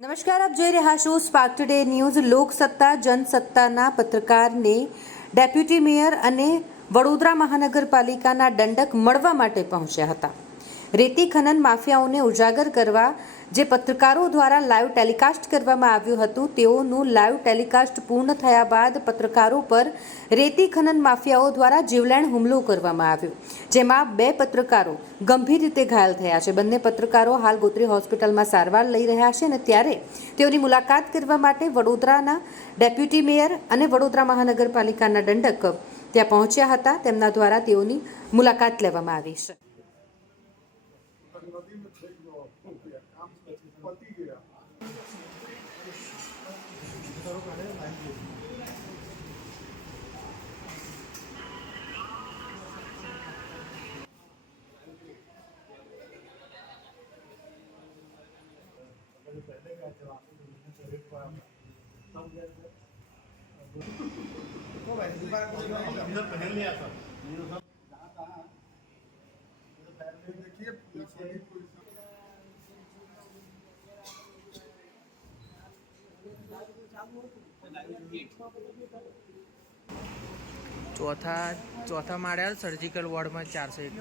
નમસ્કાર, આપ જોઈ રહ્યા છો સ્પાર્ક ટુડે ન્યૂઝ લોકસત્તા, જનસત્તાના પત્રકારને ડેપ્યુટી મેયર અને વડોદરા મહાનગરપાલિકાના દંડક મળવા માટે પહોંચ્યા હતા. રેતી ખનન માફિયાઓને ઉજાગર કરવા જે પત્રકારો દ્વારા લાઈવ ટેલિકાસ્ટ કરવામાં આવ્યું હતું, તેઓનું લાઈવ ટેલિકાસ્ટ પૂર્ણ થયા બાદ પત્રકારો પર રેતી ખનન માફિયાઓ દ્વારા જીવલેણ હુમલો કરવામાં આવ્યો, જેમાં બે પત્રકારો ગંભીર રીતે ઘાયલ થયા છે. બંને પત્રકારો હાલ ગોત્રી હોસ્પિટલમાં સારવાર લઈ રહ્યા છે અને ત્યારે તેઓની મુલાકાત કરવા માટે વડોદરાના ડેપ્યુટી મેયર અને વડોદરા મહાનગરપાલિકાના દંડક ત્યાં પહોંચ્યા હતા. તેમના દ્વારા તેઓની મુલાકાત લેવામાં આવી છે. नदी में फेंक दो हो गया काम पति गया पहले का चलाते रेट पर तब गए तो वैसे पहन लिया था ચોથા ચોથા માળે સર્જિકલ વોર્ડમાં ચારસો એક